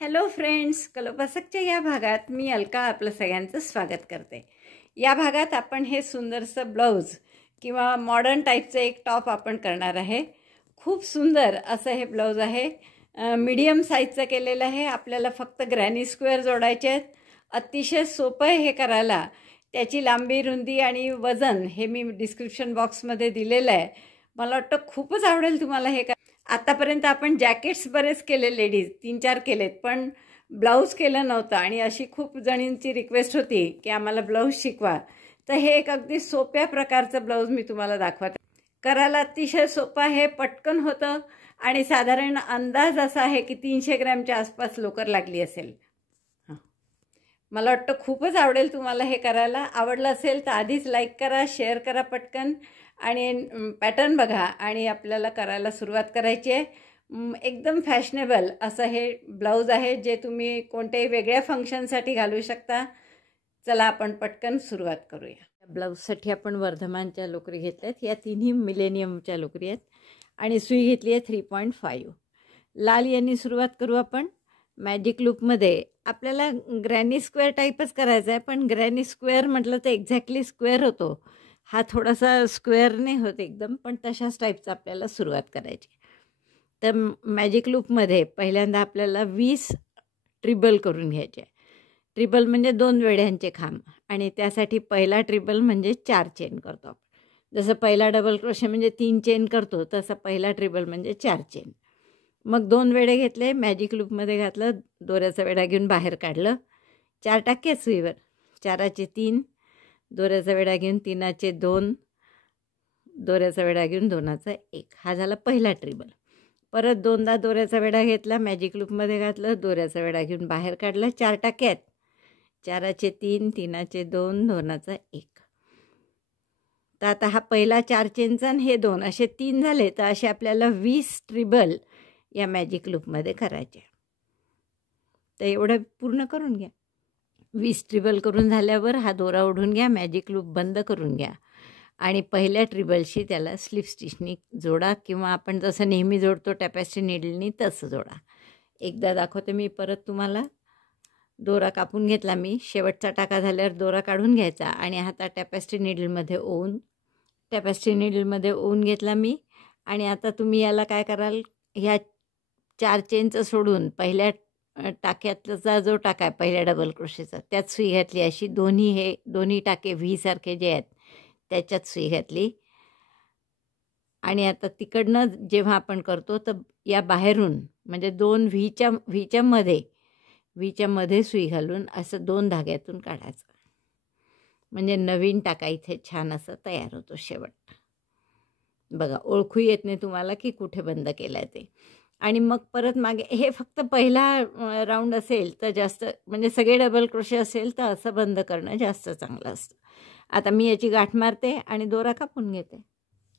Hello friends, कलोपासकच्या या भागात मी अलका आपलं सगळ्यांचं स्वागत करते. या भागात आपण हे सुंदरसं ब्लाऊज किंवा मॉडर्न टाईपचं एक टॉप आपण करणार आहे. खूप सुंदर असं हे ब्लाऊज आहे. मीडियम साईजचं केलेलं आहे. आपल्याला फक्त ग्रॅनी स्क्वेअर जोडायचे आहेत. अतिशय सोपं आहे हे करायला. त्याची लांबी, रुंदी आणि वजन हे मी डिस्क्रिप्शन बॉक्समध्ये दिलेलं आहे. मला वाटतं खूपच आवडेल तुम्हाला हे. आतापर्यंत आपण जॅकेट्स बरेच केले, लेडीज 3-4 केलेत, पण ब्लाऊज केलं नव्हतं आणि अशी खूप जणींची रिक्वेस्ट होती की आम्हाला ब्लाऊज शिकवा. तर हे एक अगदी सोप्या प्रकारचं ब्लाऊज मी तुम्हाला दाखवते. करायला अतिशय सोपं आहे, पटकन होतं आणि साधारण अंदाज असा आहे की 300 ग्रॅमच्या आसपास लोकर लागली असेल. मला वाटतं खूपच आवडेल तुम्हाला हे करायला. आवडलं असेल तर आधीच लाईक करा, शेअर करा पटकन आणि पॅटर्न बघा आणि आपल्याला करायला सुरुवात करायची आहे. एकदम फॅशनेबल असं हे ब्लाऊज आहे, जे तुम्ही कोणत्याही वेगळ्या फंक्शनसाठी घालू शकता. चला आपण पटकन सुरुवात करूया. ब्लाऊजसाठी आपण वर्धमानच्या लोकरी घेतल्यात. या तिन्ही मिलेनियमच्या लोकरी आहेत आणि सुई घेतली आहे 3.5. लाल यांनी सुरुवात करू आपण. मॅजिक लूपमध्ये आपल्याला ग्रॅनी स्क्वेअर टाईपच करायचा आहे, पण ग्रॅनी स्क्वेअर म्हटलं तर एक्झॅक्टली स्क्वेअर होतो. हा थोडासा स्क्वेअर नाही होत एकदम, पण तशाच टाईपचा आपल्याला सुरुवात करायची. तर मॅजिक लूपमध्ये पहिल्यांदा आपल्याला 20 ट्रिबल करून घ्यायचे. ट्रिबल म्हणजे 2 वेढ्यांचे खांब आणि त्यासाठी पहिला ट्रिबल म्हणजे 4 चेन करतो आपण. जसं पहिला डबल क्रोशे म्हणजे 3 चेन करतो, तसं पहिला ट्रिबल म्हणजे 4 चेन. मग 2 वेढे घेतले, मॅजिक लूपमध्ये घातलं, दोऱ्याचा वेढा घेऊन बाहेर काढलं. 4 टाके सुईवर, 4चे 3, दोऱ्याचा वेढा घेऊन 3चे 2, दोऱ्याचा वेढा घेऊन 2चा 1. हा झाला पहिला ट्रिबल. परत 2दा दोऱ्याचा वेढा घेतला, मॅजिक लूपमध्ये घातलं, दोऱ्याचा वेढा घेऊन बाहेर काढला. 4 टाके आहेत, 4चे 3, 3चे 2, 2चा 1. तर आता हा पहिला 4 चेनचा आणि हे 2 असे 3 झाले. तर असे आपल्याला 20 ट्रिबल या मॅजिक लूपमध्ये करायचे. तर एवढं पूर्ण करून घ्या. 20 ट्रिबल करून झाल्यावर हा दोरा ओढून घ्या, मॅजिक लूप बंद करून घ्या आणि पहिल्या ट्रिबलशी त्याला स्लिप स्टिचनी जोडा किंवा आपण जसं नेहमी जोडतो टॅपेस्ट्री नीडलनी तसं जोडा. एकदा दाखवते मी परत तुम्हाला. दोरा कापून घेतला मी. शेवटचा टाका झाल्यावर दोरा काढून घ्यायचा आणि आता टॅपेस्ट्री नीडलमध्ये ओवून घेतला मी. आणि आता तुम्ही याला काय कराल, ह्या 4 चेनचं सोडून पहिल्या टाक्यातला जो टाका आहे पहिल्या डबल क्रोशेचा, त्यात सुई घातली. अशी दोन्ही टाके व्ही सारखे जे आहेत त्याच्यात सुई घातली. आणि आता तिकडनं जेव्हा आपण करतो तर या बाहेरून म्हणजे 2 व्हीच्या मध्ये सुई घालून असं 2 धाग्यातून काढायचं. म्हणजे नवीन टाका इथे छान असं तयार होतो शेवट. बघा, ओळखू येत नाही तुम्हाला की कुठे बंद केलं आहे ते. आणि मग परत मागे हे फक्त पहिला राऊंड असेल तर जास्त, म्हणजे सगळे डबल क्रोशे असेल तर असं बंद करणं जास्त चांगलं असतं. आता मी याची गाठ मारते आणि दोरा कापून घेते.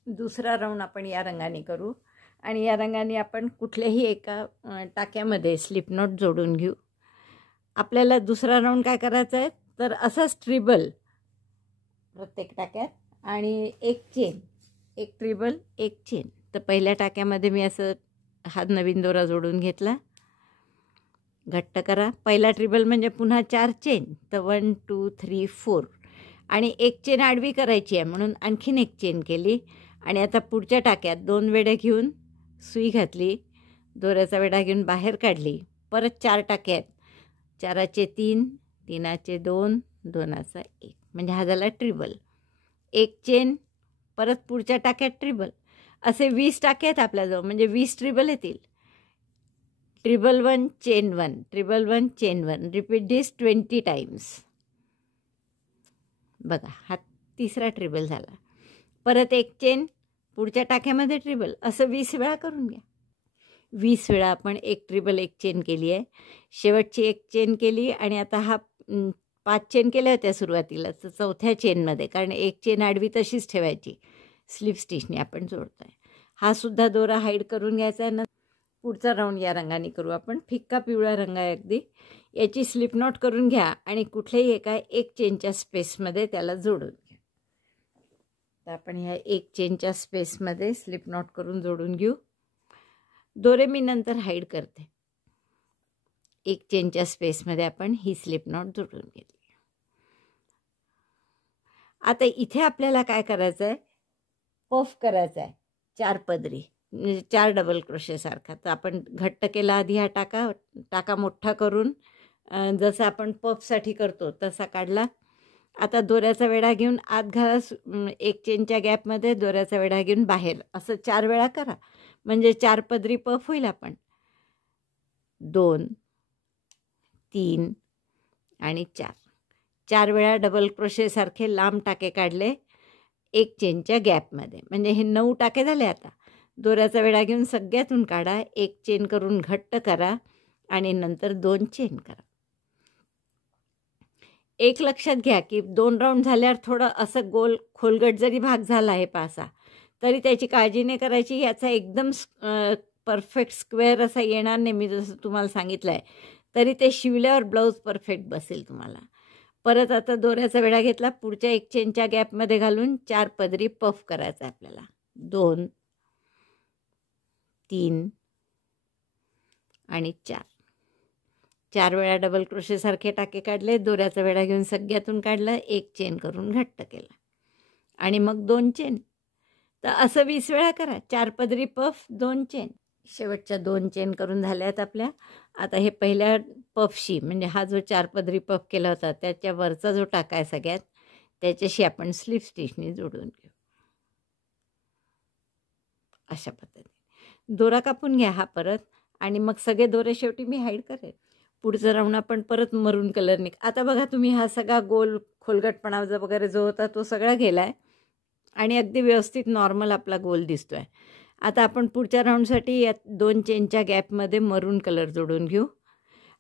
दुसरा राऊंड आपण या रंगाने करू आणि या रंगाने आपण कुठल्याही एका टाक्यामध्ये स्लिप नॉट जोडून घेऊ. आपल्याला दुसरा राऊंड काय करायचं आहे तर असंच ट्रिबल प्रत्येक टाक्यात आणि 1 चेन, 1 ट्रिबल 1 चेन. तर पहिल्या टाक्यामध्ये मी असं हा नवीन दोरा जोडून घेतला. घट्ट करा. पहिला ट्रिबल म्हणजे पुन्हा 4 चेन, तर 1 2 3 4 आणि 1 चेन आडवी करायची आहे म्हणून आणखीन 1 चेन केली. आणि आता पुढच्या टाक्यात 2 वेढे घेऊन सुई घातली, दोऱ्याचा वेढा घेऊन बाहेर काढली. परत 4 टाके आहेत, 4चे 3, 3चे 2, 2चा 1. म्हणजे हा झाला ट्रिबल. 1 चेन, परत पुढच्या टाक्यात ट्रिबल. असे 20 टाके आहेत आपल्याजवळ, म्हणजे 20 ट्रिबल येतील. ट्रिबल 1 चेन 1, ट्रिबल 1 चेन 1. रिपीट दिस 20 टाइम्स. बघा, हा तिसरा ट्रिबल झाला. परत 1 चेन, पुढच्या टाक्यामध्ये ट्रिबल. असं 20 वेळा करून घ्या. 20 वेळा आपण 1 ट्रिबल 1 चेन केली आहे. शेवटची 1 चेन केली आणि आता हा 5 चेन केल्या होत्या सुरुवातीला, तर 4थ्या चेनमध्ये, कारण 1 चेन आडवी तशीच ठेवायची, स्लिप स्टिचने आपण जोडतो आहे. हा सुद्धा दोरा हाईड करून घ्यायचा आहे. पुढचा राऊंड या रंगाने करू आपण. फिक्का पिवळा रंग आहे अगदी. याची स्लिप नॉट करून घ्या आणि कुठल्याही एका 1 चेनच्या स्पेसमध्ये त्याला जोडून घ्या. तर आपण ह्या 1 चेनच्या स्पेसमध्ये स्लिप नॉट करून जोडून घेऊ. दोरे मी नंतर हाईड करते. 1 चेनच्या स्पेसमध्ये आपण ही स्लिप नॉट जोडून घेतली. आता इथे आपल्याला काय करायचं आहे, पफ करायचा आहे 4 पदरी, म्हणजे 4 डबल क्रोशेसारखा. तर आपण घट्ट केला आधी हा टाका मोठा करून जसं आपण पफसाठी करतो तसा काढला. आता दोऱ्याचा वेढा घेऊन आत घाला 1 चेनच्या गॅपमध्ये, दोऱ्याचा वेढा घेऊन बाहेर, असं 4 वेळा करा. म्हणजे 4 पदरी पफ होईल. आपण 2 3 आणि 4 वेळा डबल क्रोशेसारखे लांब टाके काढले 1 चेनच्या गॅपमध्ये. म्हणजे हे 9 टाके झाले. आता दोऱ्याचा वेढा घेऊन सगळ्यातून काढा, 1 चेन करून घट्ट करा आणि नंतर 2 चेन करा. एक लक्षात घ्या की 2 राऊंड झाल्यावर थोडं असं गोल खोलगट जरी भाग झाला आहे पासा, तरी त्याची काळजी नाही करायची. याचा एकदम परफेक्ट स्क्वेअर असा येणार नाही. मी जसं तुम्हाला सांगितलं आहे, तरी ते शिवल्यावर ब्लाऊज परफेक्ट बसेल तुम्हाला. परत आता दोऱ्याचा वेढा घेतला, पुढच्या 1 चेनच्या गॅपमध्ये घालून 4 पदरी पफ करायचा आहे आपल्याला. 2 3 आणि 4 वेळा डबल क्रोशेसारखे टाके काढले, दोऱ्याचा वेढा घेऊन सगळ्यातून काढलं, 1 चेन करून घट्ट केला आणि मग 2 चेन. तर असं 20 वेळा करा. 4 पदरी पफ, 2 चेन. शेवटच्या 2 चेन करून झाल्यात आपल्या. आता हे पहिल्या पफशी, म्हणजे हा जो 4 पदरी पफ केला होता त्याच्यावरचा जो टाका आहे सगळ्यात, त्याच्याशी आपण स्लिप स्टिचने जोडून घेऊ. अशा पद्धतीने दोरा कापून घ्या हा परत, आणि मग सगळे दोरे शेवटी मी हाईड करेन. पुढचं राऊंड आपण परत मरून कलरने. आता बघा तुम्ही हा सगळा गोल खोलगटपणा वगैरे जो होता तो सगळा गेला आहे आणि अगदी व्यवस्थित नॉर्मल आपला गोल दिसतो आहे. आता आपण पुढच्या राऊंडसाठी या 2 चेनच्या गॅपमध्ये मरून कलर जोडून घेऊ.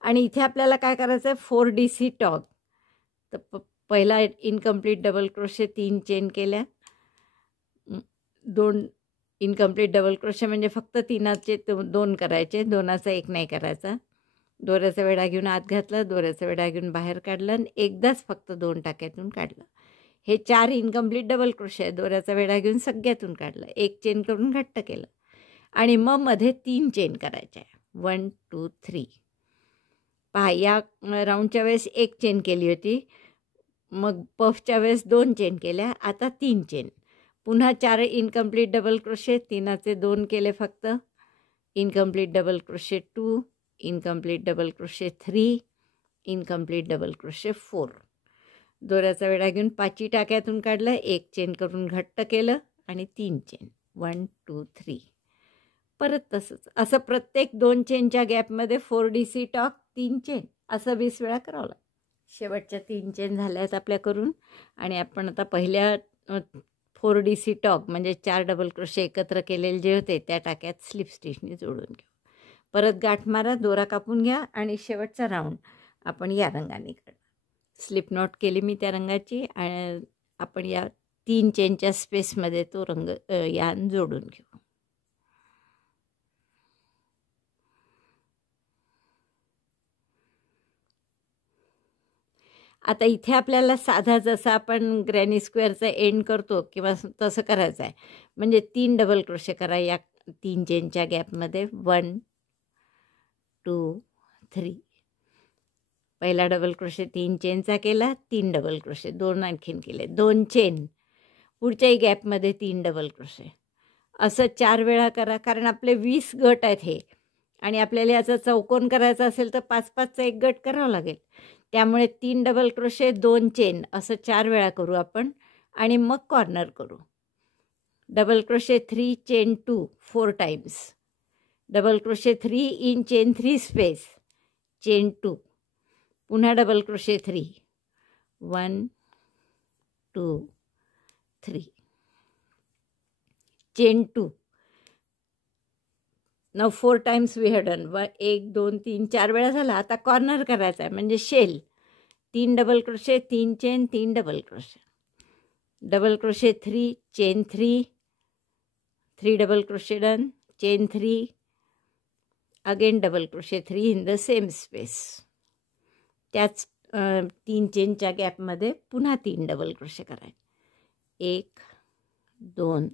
आणि इथे आपल्याला काय करायचं आहे, 4DC टॉग. तर पहिला इनकम्प्लीट डबल क्रोशे 3 चेन केल्या, 2 इनकम्प्लीट डबल क्रोशे म्हणजे फक्त 3चे 2 करायचे, 2चा 1 नाही करायचा. दोऱ्याचा वेढा घेऊन आत घातला, दोऱ्याचा वेढा घेऊन बाहेर काढलं आणि एकदाच फक्त 2 टाक्यातून काढलं. हे 4 इनकम्प्लीट डबल क्रोशे आहे. दोऱ्याचा वेढा घेऊन सगळ्यातून काढलं, 1 चेन करून घट्ट केलं आणि मग मध्ये 3 चेन करायच्या आहे. 1 2 3. पहा, या राऊंडच्या वेळेस 1 चेन केली होती, मग पफच्या वेळेस 2 चेन केल्या, आता 3 चेन. पुन्हा 4 इनकम्प्लीट डबल क्रोशे, 3चे 2 केले फक्त, incomplete double crochet 2, incomplete double crochet 3, incomplete double crochet 4. दोऱ्याचा वेढा घेऊन 5 टाक्यातून काढलं, 1 चेन करून घट्ट केलं आणि 3 चेन. 1 2 3. परत तसंच असं प्रत्येक 2 चेनच्या गॅपमध्ये 4DC टॉक, 3 चेन, असं 20 वेळा करावं लागतं. शेवटच्या 3 चेन झाल्या आहेत आपल्या करून, आणि आपण आता पहिल्या 4DC टॉक म्हणजे 4 डबल क्रोशे एकत्र केलेले जे होते त्या टाक्यात स्लिप स्टिचने जोडून घेऊ. परत गाठ मारा, दोरा कापून घ्या आणि शेवटचा राऊंड आपण या रंगाने काढू. स्लिप नॉट केली मी त्या रंगाची, आणि आपण या 3 चेनच्या स्पेसमध्ये तो रंग यान जोडून घेऊ. आता इथे आपल्याला साधा जसा आपण ग्रॅनी स्क्वेअरचा एंड करतो किंवा तसं करायचं आहे. म्हणजे 3 डबल क्रोशे करा या 3 चेनच्या गॅपमध्ये. 1 2 3. पहिला डबल क्रोशे 3 चेनचा केला, 3 डबल क्रोशे, 2 आणखीन केले, 2 चेन, पुढच्याही गॅपमध्ये 3 डबल क्रोशे. असं 4 वेळा करा, कारण आपले 20 गट आहेत हे, आणि आपल्याला याचा चौकोन करायचा असेल तर 5-5चा एक गट करावा लागेल. त्यामुळे 3 डबल क्रोशे 2 चेन असं 4 वेळा करू आपण, आणि मग कॉर्नर करू. Double crochet 3 chain 2 4 times, double crochet 3 in chain 3 space, chain 2, पुन्हा double crochet 3, 1 2 3, chain 2. Now 4 times we have done. 1 2 3 4 वेळा झाला. आता कॉर्नर करायचा आहे म्हणजे shell. 3 double crochet 3 chain 3 double crochet, double crochet 3 chain 3, 3 double crochet done, chain 3, again double crochet 3 in the same space. त्याच 3 चेनच्या गॅपमध्ये पुन्हा 3 double crochet करायचे. 1 2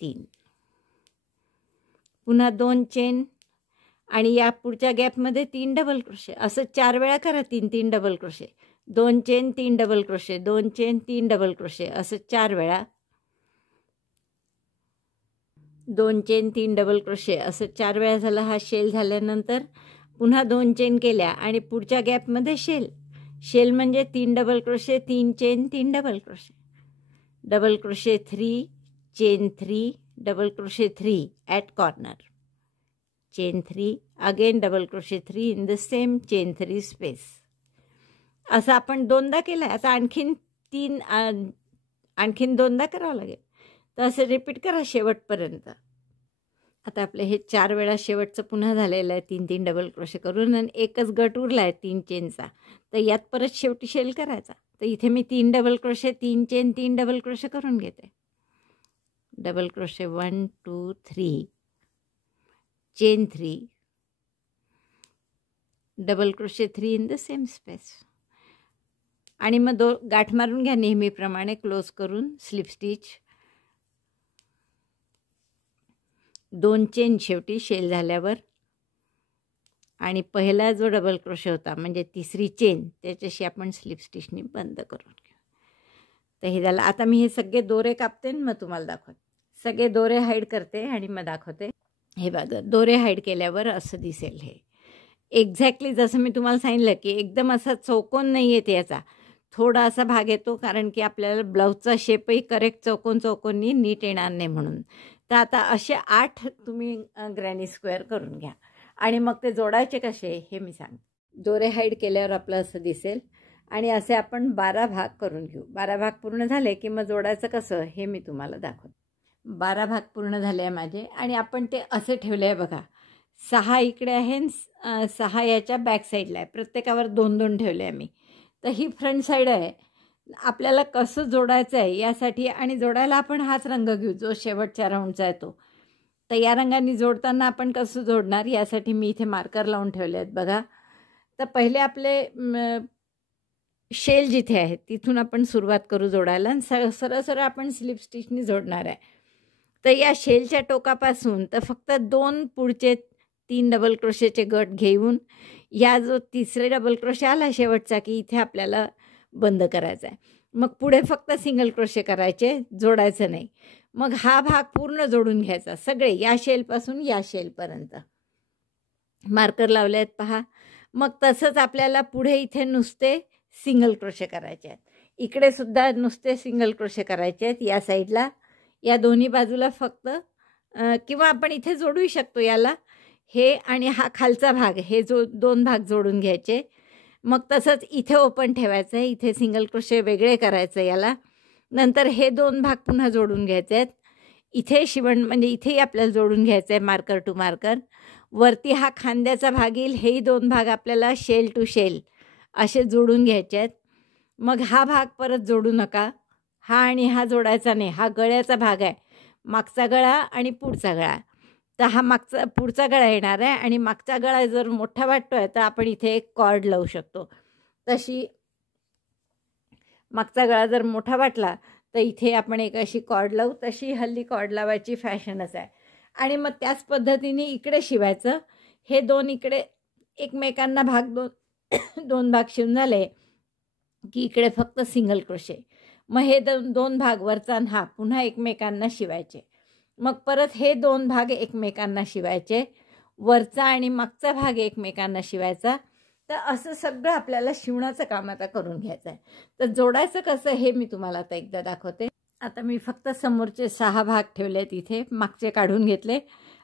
3, पुन्हा 2 चेन आणि या पुढच्या गॅपमध्ये 3 डबल क्रोशे. असं 4 वेळा करा. 3 double crochet, 2 chain 3 double crochet, 2 chain 3 double crochet, असं 4 वेळा. 2 चेन 3 डबल क्रोशे असं 4 वेळा झालं. हा शेल झाल्यानंतर पुन्हा 2 चेन केल्या आणि पुढच्या गॅपमध्ये शेल म्हणजे 3 double crochet, 3 chain 3 double crochet, double crochet 3 chain 3 double crochet 3 at corner, chain 3 again double crochet 3 in the same chain 3 space. असं आपण 2दा केलं आहे. आता आणखीन 2दा करावं लागेल. तर असं रिपीट करा शेवटपर्यंत. आता आपले हे 4 वेळा शेवटचं पुन्हा झालेलं आहे 3 डबल क्रोशे करून आणि एकच गट उरला आहे 3 चेनचा. तर यात परत शेवटी शेल करायचा. तर इथे मी 3 double crochet, 3 chain 3 double crochet करून घेते. Double crochet 1 2 3 chain 3 double crochet 3 in the same space. आणि मग गाठ मारून घ्या नेहमीप्रमाणे क्लोज करून स्लिप स्टिच. 2 चेन शेवटी शेल झाल्यावर आणि पहिला जो डबल क्रोशे होता म्हणजे तिसरी चेन त्याच्याशी आपण स्लिप स्टिचनी बंद करून घेऊ. तर हे झालं. आता मी हे सगळे दोरे कापते मग तुम्हाला दाखवते. सगळे दोरे हाईड करते आणि मग दाखवते. हे बघा दोरे हाईड केल्यावर असं दिसेल. हे एक्झॅक्टली जसं मी तुम्हाला सांगितलं की एकदम असा चौकोन नाही येते, याचा थोडा असा भाग येतो कारण की आपल्याला ब्लाऊजचा शेपही करेक्ट चौकोनी नीट येणार नाही म्हणून. तर आता असे 8 तुम्ही ग्रॅनी स्क्वेअर करून घ्या आणि मग ते जोडायचे कसे हे मी सांगते. दोरे हाईड केल्यावर आपलं असं दिसेल आणि असे आपण 12 भाग करून घेऊ. 12 भाग पूर्ण झाले की मग जोडायचं कसं हे मी तुम्हाला दाखवते. 12 भाग पूर्ण झाले आहे माझे आणि आपण ते असे ठेवले आहे बघा. 6 इकडे आहे, 6 याच्या बॅक साईडला आहे. प्रत्येकावर 2-2 ठेवले आहे मी. तर ही फ्रंट साईड आहे. आपल्याला कसं जोडायचं आहे यासाठी आणि जोडायला आपण हाच रंग घेऊ जो शेवटच्या राऊंडचा आहे तो. तर या रंगाने जोडताना आपण कसं जोडणार यासाठी मी इथे मार्कर लावून ठेवले आहेत बघा. तर पहिले आपले शेल जिथे आहे तिथून आपण सुरुवात करू जोडायला आणि सरळ आपण स्लिप स्टिचनी जोडणार आहे. तर या शेलच्या टोकापासून तर फक्त 2 पुढचे 3 डबल क्रोशेचे गट घेऊन या जो तिसरे डबल क्रोशे आला शेवटचा की इथे आपल्याला बंद करायचा आहे. मग पुढे फक्त सिंगल क्रोशे करायचे, जोडायचं नाही. मग हा भाग पूर्ण जोडून घ्यायचा सगळे या शेलपासून या शेलपर्यंत. मार्कर लावले आहेत पहा. मग तसंच आपल्याला पुढे इथे नुसते सिंगल क्रोशे करायचे आहेत. इकडे सुद्धा नुसते सिंगल क्रोशे करायचे आहेत या साईडला. या दोन्ही बाजूला फक्त किंवा आपण इथे जोडू शकतो याला. हे आणि हा खालचा भाग हे 2 भाग जोडून घ्यायचे. मग तसंच इथे ओपन ठेवायचं आहे. इथे सिंगल क्रोशे वेगळे करायचं याला. नंतर हे 2 भाग पुन्हा जोडून घ्यायचे आहेत. इथे शिवण म्हणजे इथेही आपल्याला जोडून घ्यायचं आहे मार्कर टू मार्कर. वरती हा खांद्याचा भाग येईल. हेही 2 भाग आपल्याला शेल टू शेल असे जोडून घ्यायचे आहेत. मग हा भाग परत जोडू नका. हा आणि हा जोडायचा नाही. हा गळ्याचा भाग आहे. मागचा गळा आणि पुढचा गळा. तर हा पुढचा गळा येणार आहे आणि मागचा गळा जर मोठा वाटतो आहे तर आपण इथे एक कॉर्ड लावू शकतो. तशी मागचा गळा जर मोठा वाटला तर इथे आपण एक अशी कॉर्ड लावू. तशी हल्ली कॉर्ड लावायची फॅशनच आहे. आणि मग त्याच पद्धतीने इकडे शिवायचं. हे 2 इकडे एकमेकांना भाग 2 भाग शिवून झाले की इकडे फक्त सिंगल क्रोशे. मग हे 2 भाग वरचा हा पुन्हा एकमेकांना शिवायचे. मग परत हे 2 भाग एकमेकांना शिवायचे. वरचा आणि मागचा भाग एकमेकांना शिवायचा. तर असं सगळं आपल्याला शिवणाचं काम आता करून घ्यायचं आहे. तर जोडायचं कसं हे मी तुम्हाला आता एकदा दाखवते. आता मी फक्त समोरचे 6 भाग ठेवले तिथे, मागचे काढून घेतले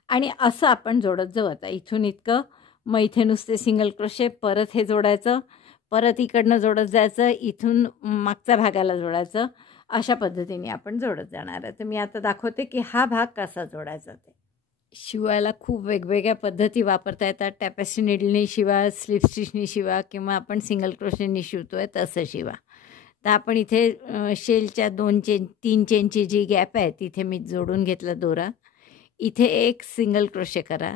आणि असं आपण जोडत जाऊ. आता इथून इतकं, मग इथे नुसते सिंगल क्रोशे, परत हे जोडायचं, परत इकडनं जोडत जायचं, इथून मागच्या भागाला जोडायचं. अशा पद्धतीने आपण जोडत जाणार आहे. तर मी आता दाखवते की हा भाग कसा जोडायचा. ते शिवायला खूप वेगवेगळ्या पद्धती वापरता येतात. टॅपेस्ट्री नीडलनी शिवा, स्लिप स्टिचनी शिवा किंवा आपण सिंगल क्रोशेनी शिवतो आहे तसं शिवा. तर आपण इथे शेलच्या 3 चेनची जी गॅप आहे तिथे मी जोडून घेतला दोरा. इथे एक सिंगल क्रोशे करा,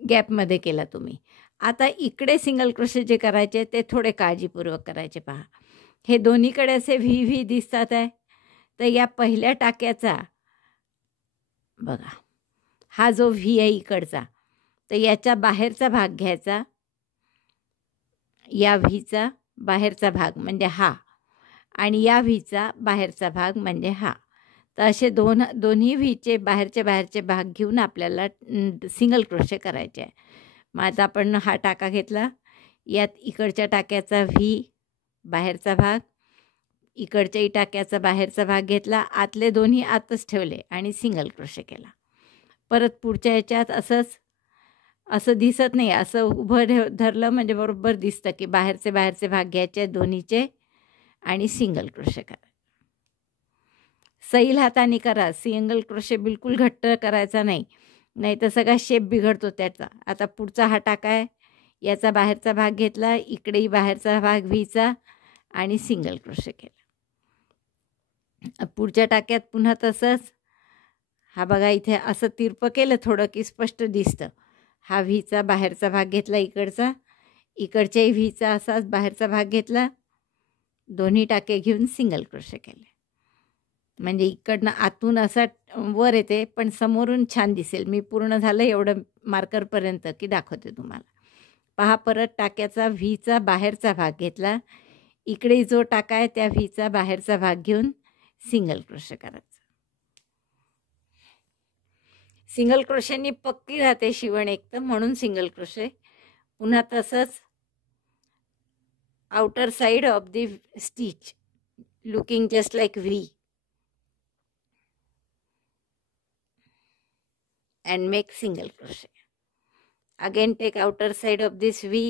गॅपमध्ये केला तुम्ही. आता इकडे सिंगल क्रोशे जे करायचे ते थोडे काळजीपूर्वक करायचे. पहा हे दोन्हीकडे असे व्ही दिसतात आहे. तर या पहिल्या टाक्याचा बघा हा जो व्ही आहे इकडचा, तर याच्या बाहेरचा भाग घ्यायचा, या व्हीचा बाहेरचा भाग म्हणजे हा, आणि या व्हीचा बाहेरचा भाग म्हणजे हा. तर असे दोन्ही व्हीचे बाहेरचे भाग घेऊन आपल्याला सिंगल क्रोशे करायचे आहे. मग आता आपण हा टाका घेतला, यात इकडच्या टाक्याचा व्ही बाहेरचा भाग, इकडच्याही टाक्याचा बाहेरचा भाग घेतला, आतले दोन्ही आतच ठेवले आणि सिंगल क्रोशे केला. परत पुढच्या याच्यात असं दिसत नाही, असं उभं धरलं म्हणजे बरोबर दिसतं की बाहेरचे भाग घ्यायचे दोन्हीचे आणि सिंगल क्रोशे करा. सैल हाताने करा, सिंगल क्रोशे बिलकुल घट्ट करायचा नाही, नाही तर सगळा शेप बिघडतो त्याचा. आता पुढचा हा टाका आहे, याचा बाहेरचा भाग घेतला, इकडेही बाहेरचा भाग व्हीचा आणि सिंगल क्रोशे केला. पुढच्या टाक्यात पुन्हा तसंच. हा बघा इथे असं तिरपं केलं थोडं की स्पष्ट दिसतं. हा व्हीचा बाहेरचा भाग घेतला इकडचा, इकडच्याही व्हीचा असाच बाहेरचा भाग घेतला, दोन्ही टाके घेऊन सिंगल क्रोशे केले. म्हणजे इकडनं आतून असा वर येते, पण समोरून छान दिसेल. मी पूर्ण झालं एवढं मार्करपर्यंत की दाखवते तुम्हाला. पहा, परत टाक्याचा व्हीचा बाहेरचा भाग घेतला, इकडे जो टाका आहे त्या व्हीचा बाहेरचा भाग घेऊन सिंगल क्रोशे करायचं. सिंगल क्रोशेनी पक्की राहते शिवण एकदम, म्हणून सिंगल क्रोशे. पुन्हा तसंच outer side of the stitch looking just like V and make single crochet. Again take outer side of this V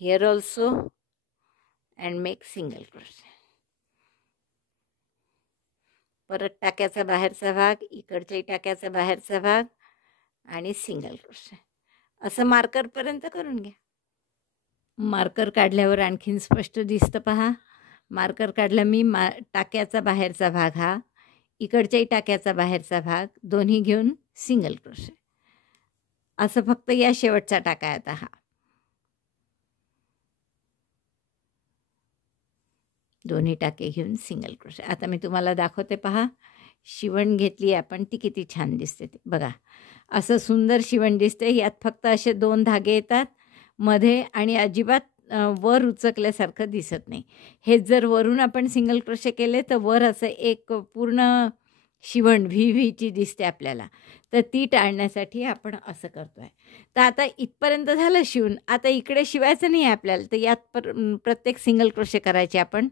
here also and make single crochet. परत टाक्याचा बाहेरचा भाग, इकडच्याही टाक्याचा बाहेरचा भाग आणि सिंगल क्रोशे. असं मार्करपर्यंत करून घ्या. मार्कर काढल्यावर आणखीन स्पष्ट दिसतं पहा. मार्कर काढला मी, टाक्याचा बाहेरचा भाग हा, इकडच्याही टाक्याचा बाहेरचा भाग, दोन्ही घेऊन सिंगल क्रोशे. असं फक्त या शेवटचा टाका आहे आता हा. दोन्ही टाके घेऊन सिंगल क्रोशे. आता मी तुम्हाला दाखवते पहा. शिवण घेतली आपण, ती किती छान दिसते ते बघा. असं सुंदर शिवण दिसते. यात फक्त असे 2 धागे येतात मध्ये आणि अजिबात वर उचकल्यासारखं दिसत नाही. हे जर वरून आपण सिंगल क्रोशे केले तर वर असं एक पूर्ण शिवण व्हीची दिसते आपल्याला. तर ती टाळण्यासाठी आपण असं करतो आहे. तर आता इथपर्यंत झालं शिवून. आता इकडे शिवायचं नाही आहे आपल्याला, तर यात प्रत्येक सिंगल क्रोशे करायचे आपण.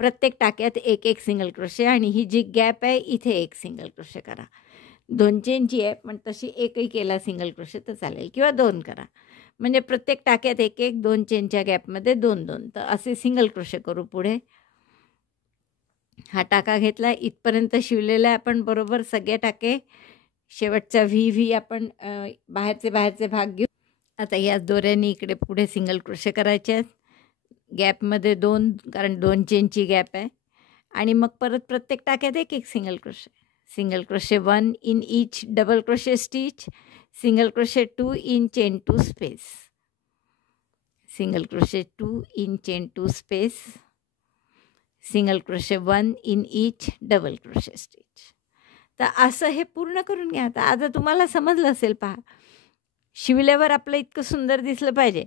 प्रत्येक टाक्यात एक सिंगल क्रोशे आणि ही जी गॅप आहे इथे एक सिंगल क्रोशे करा. 2 चेनची आहे, पण तशी एकही केला सिंगल क्रोशे तर चालेल, किंवा 2 करा. म्हणजे प्रत्येक टाक्यात एक 2 चेनच्या गॅपमध्ये 2 तर असे सिंगल क्रोशे करू पुढे. हा टाका घेतला, इथपर्यंत शिवलेला आहे आपण बरोबर सगळे टाके. शेवटचा व्ही आपण बाहेरचे भाग घेऊ. आता या दोऱ्याने इकडे पुढे सिंगल क्रोशे करायचे आहेत. गॅपमध्ये 2, कारण 2 चेनची गॅप आहे. आणि मग परत प्रत्येक टाक्यात एक single crochet. Single crochet 1 in each double crochet stitch, single crochet 2 in chain 2 space, single crochet 2 in chain 2 space, single crochet 1 in each double crochet stitch. तर असं हे पूर्ण करून घ्या. आता तुम्हाला समजलं असेल पहा. शिवल्यावर आपलं इतकं सुंदर दिसलं पाहिजे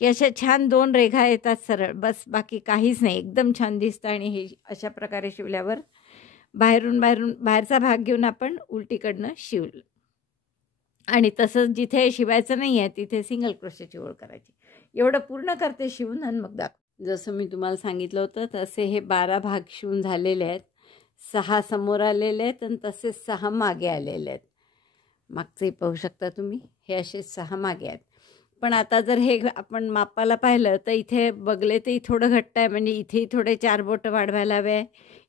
की अशा छान 2 रेघा येतात सरळ, बस बाकी काहीच नाही. एकदम छान दिसतं. आणि हे अशा प्रकारे शिवल्यावर बाहेरचा भाग घेऊन आपण उलटीकडनं शिवलं. आणि तसंच जिथे शिवायचं नाही आहे तिथे सिंगल क्रोशेची ओळ करायची. एवढं पूर्ण करते शिवून आणि मग जसं मी तुम्हाला सांगितलं होतं तसे हे 12 भाग शिवून झालेले आहेत. 6 समोर आलेले आहेत आणि तसेच 6 मागे आलेले आहेत. मागचंही पाहू शकता तुम्ही, हे असे 6 मागे आहेत. पण आता जर हे आपण मापाला पाहिलं तर इथे बघले तर थोडं घट्ट आहे. म्हणजे इथेही थोडे 4 बोटं वाढवायला हवे आहे,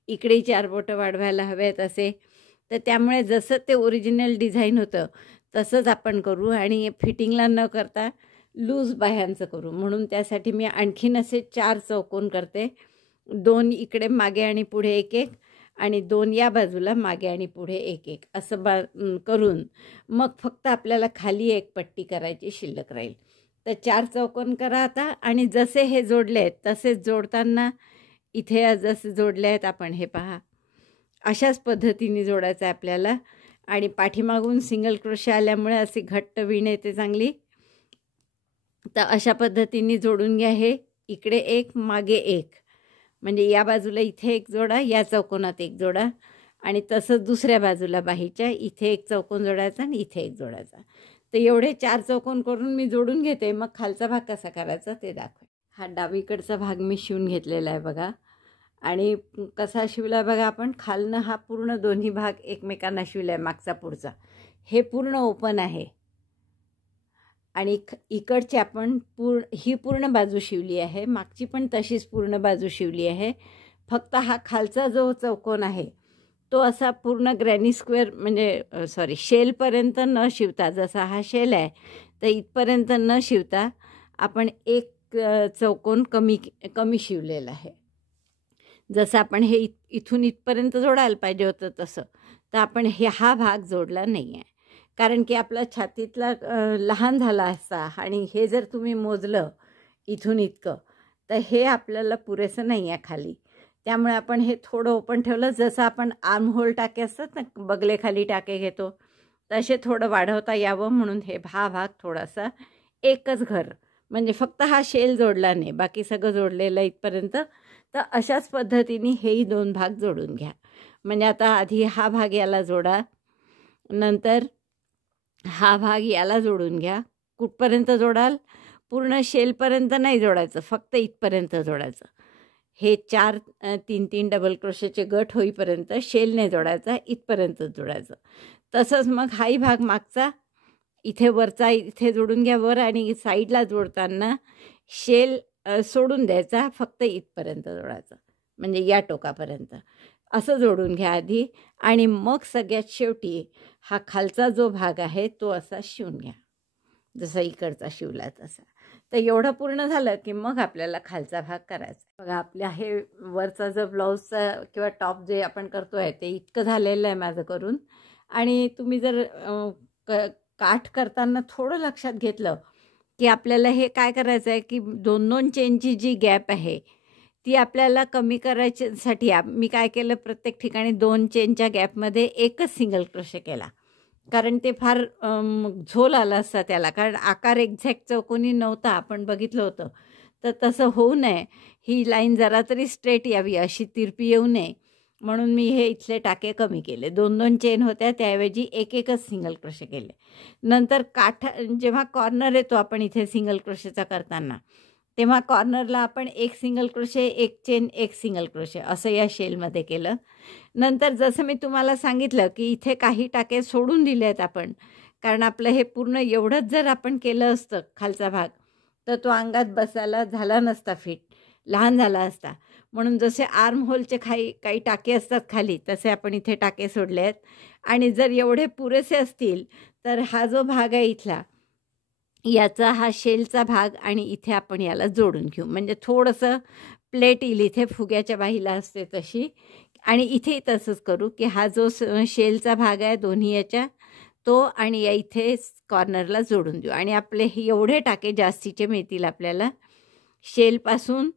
इकडेही 4 बोटं वाढवायला हवे आहेत असे. तर त्यामुळे जसं ते ओरिजिनल डिझाईन होतं तसंच आपण करू आणि फिटिंगला न करता लूज बाह्यांचं करू. म्हणून त्यासाठी मी आणखीन असे 4 चौकोन करते. 2 इकडे मागे आणि पुढे 1 आणि 2 या बाजूला मागे आणि पुढे 1 असं करून मग फक्त आपल्याला खाली 1 पट्टी करायची शिल्लक राहील. तर 4 चौकोन करा आता. आणि जसे हे जोडले आहेत तसेच जोडताना इथे जसे जोडले आहेत आपण हे पहा, अशाच पद्धतीने जोडायचं आहे आपल्याला. आणि पाठीमागून सिंगल क्रोशे आल्यामुळे अशी घट्ट वीण येते चांगली. तर अशा पद्धतीने जोडून घ्या. हे इकडे एक मागे एक, म्हणजे या बाजूला इथे एक जोडा, या चौकोनात एक जोडा, आणि तसंच दुसऱ्या बाजूला बाहीच्या इथे एक चौकोन जोडायचा आणि इथे एक जोडायचा. तर एवढे 4 चौकोन करून मी जोडून घेते. मग खालचा भाग कसा करायचा ते दाखवे. हा डावीकडचा भाग मी शिवून घेतलेला आहे बघा. आणि कसा शिवला बघा आपण. खालनं हा पूर्ण दोन्ही भाग एकमेकांना शिवला आहे, मागचा पुढचा. हे पूर्ण ओपन आहे. आणि इकडची आपण ही पूर्ण बाजू शिवली आहे, मागची पण तशीच पूर्ण बाजू शिवली आहे. फक्त हा खालचा जो चौकोन आहे तो असा पूर्ण ग्रॅनी स्क्वेअर म्हणजे शेलपर्यंत न शिवता, जसा हा शेल आहे तर इथपर्यंत न शिवता आपण एक चौकोन कमी शिवलेला आहे. जसं आपण हे इथून इथपर्यंत जोडायला पाहिजे होतं तसं, तर आपण हा भाग जोडला नाही आहे. कारण की आपला छातीतला लहान झाला असता आणि हे जर तुम्ही मोजलं इथून इतकं तर हे आपल्याला पुरेसं नाही आहे खाली. त्यामुळे आपण हे थोडं ओपन ठेवलं. जसं आपण आर्म होल टाके असतात ना, बगलेखाली टाके घेतो, तसे थोडं वाढवता यावं म्हणून हा भाग थोडासा एकच घर, म्हणजे फक्त हा शेल जोडला नाही, बाकी सगळं जोडलेलं इथपर्यंत. तर अशाच पद्धतीने हेही 2 भाग जोडून घ्या. म्हणजे आता आधी हा भाग याला जोडा, नंतर हा भाग याला जोडून घ्या. कुठपर्यंत जोडाल? पूर्ण शेलपर्यंत नाही जोडायचं, फक्त इथपर्यंत जोडायचं. हे 4 3 डबल क्रोशेचे गट होईपर्यंत शेल नाही जोडायचा, इथपर्यंतच जोडायचं. तसंच मग हाही भाग मागचा इथे वरचा इथे जोडून घ्या वर, आणि साईडला जोडताना शेल सोडून द्यायचा, फक्त इथपर्यंत जोडायचं, म्हणजे या टोकापर्यंत. असं जोडून घ्या आधी, आणि मग सगळ्यात शेवटी हा खालचा जो भाग आहे तो असा शिवून घ्या, जसा इकडचा शिवला तसा. तर एवढं पूर्ण झालं की मग आपल्याला खालचा भाग करायचा. बघा आपल्या हे वरचा जो ब्लाऊजचा किंवा टॉप जे आपण करतो आहे ते इतकं झालेलं आहे माझं करून. आणि तुम्ही जर काठ करताना थोडं लक्षात घेतलं की आपल्याला हे काय करायचं आहे की 2-2 चेनची जी गॅप आहे ती आपल्याला कमी करायच्यासाठी मी काय केलं, प्रत्येक ठिकाणी 2 चेनच्या गॅपमध्ये एकच सिंगल क्रोशे केला. कारण ते फार झोल आला असता त्याला, कारण आकार एक्झॅक्ट चौकोनी नव्हता, आपण बघितलं होतं. तर तसं होऊ नये, ही लाईन जरा तरी स्ट्रेट यावी, अशी तिरपी येऊ नये म्हणून मी हे इथले टाके कमी केले. 2-2 चेन होत्या त्याऐवजी एकच सिंगल क्रोशे केले. नंतर जेव्हा कॉर्नर येतो आपण इथे सिंगल क्रोशेचा करताना, तेव्हा कॉर्नरला आपण एक सिंगल क्रोशे, एक चेन, एक सिंगल क्रोशे असं या शेलमध्ये केलं. नंतर जसं मी तुम्हाला सांगितलं की इथे काही टाके सोडून दिले आहेत आपण, कारण आपलं हे पूर्ण एवढंच जर आपण केलं असतं खालचा भाग तर तो अंगात बसायला झाला नसता फिट, लहान झाला असता. म्हणून जसे आर्म होलचे काही टाके असतात खाली, तसे आपण इथे टाके सोडले आहेत. आणि जर एवढे पुरेसे असतील तर हा जो भाग आहे इथला, याचा हा शेलचा भाग, आणि इथे आपण याला जोडून घेऊ, म्हणजे थोडंसं प्लेट येईल इथे, फुग्याच्या बाहीला असते तशी. आणि इथे तसंच करू की हा जो शेलचा भाग आहे दोन्ही याच्या, तो आणि या इथे कॉर्नरला जोडून देऊ. आणि आपले एवढे टाके जास्तीचे मिळतील आपल्याला शेलपासून.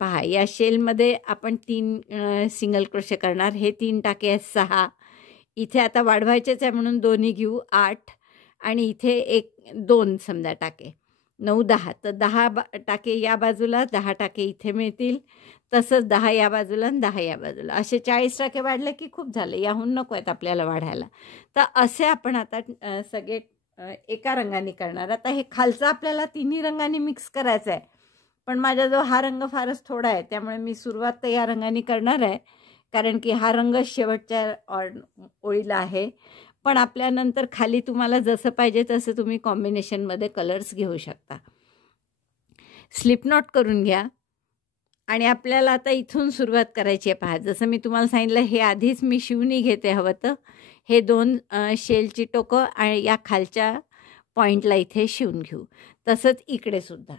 पहा या शेलमध्ये आपण 3 सिंगल क्रोशे करणार. हे 3 टाके आहेत 6. इथे आता वाढवायचेच आहे म्हणून दोन्ही घेऊ 8, आणि इथे 1-2 समजा टाके 9-10. तर 10 टाके या बाजूला, 10 टाके इथे मिळतील. तसंच 10 या बाजूला आणि 10 या बाजूला, असे 40 टाके वाढले की खूप झाले, याहून नको आहेत आपल्याला वाढायला. तर असे आपण आता सगळे एका रंगाने करणार. आता हे खालचं आपल्याला तिन्ही रंगाने मिक्स करायचं आहे, पण माझ्याजवळ हा रंग फारच थोडा आहे, त्यामुळे मी सुरुवात तर या रंगाने करणार आहे, कारण की हा रंग शेवटच्या ओळीला आहे. पण आपल्यानंतर खाली तुम्हाला जसं पाहिजे तसं तुम्ही कॉम्बिनेशनमध्ये कलर्स घेऊ शकता. स्लिप नॉट करून घ्या. आणि आपल्याला आता इथून सुरुवात करायची आहे. पहा जसं मी तुम्हाला सांगितलं, हे आधीच मी शिवून घेते हवं तर. हे 2 शेलची टोकं आणि या खालच्या पॉईंटला इथे शिवून घेऊ. तसंच इकडे सुद्धा,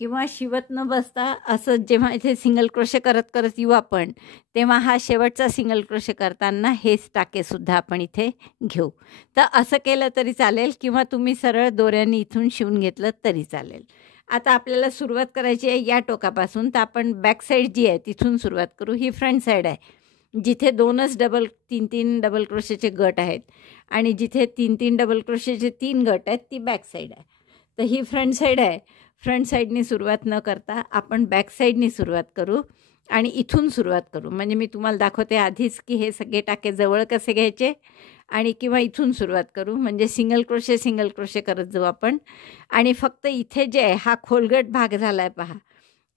किंवा शिवत न बसता असं जेव्हा इथे सिंगल क्रोशे करत करत येऊ आपण, तेव्हा हा शेवटचा सिंगल क्रोशे करताना हेच टाकेसुद्धा आपण इथे घेऊ. तर असं केलं तरी चालेल, किंवा तुम्ही सरळ दोऱ्याने इथून शिवून घेतलं तरी चालेल. आता आपल्याला सुरुवात करायची आहे या टोकापासून, तर आपण बॅक साईड जी आहे तिथून सुरुवात करू. ही फ्रंट साईड आहे, जिथे 2च तीन तीन डबल क्रोशेचे गट आहेत आणि जिथे 3 डबल क्रोशेचे 3 गट आहेत ती बॅक साईड आहे. तर ही फ्रंट साईड आहे. फ्रंट साईडनी सुरुवात न करता आपण बॅक साईडनी सुरुवात करू आणि इथून सुरुवात करू. म्हणजे मी तुम्हाला दाखवते आधीच की हे सगळे टाके जवळ कसे घ्यायचे आणि किंवा इथून सुरुवात करू. म्हणजे सिंगल क्रोशे करत जाऊ आपण. आणि फक्त इथे जे आहे हा खोलगट भाग झाला आहे पहा.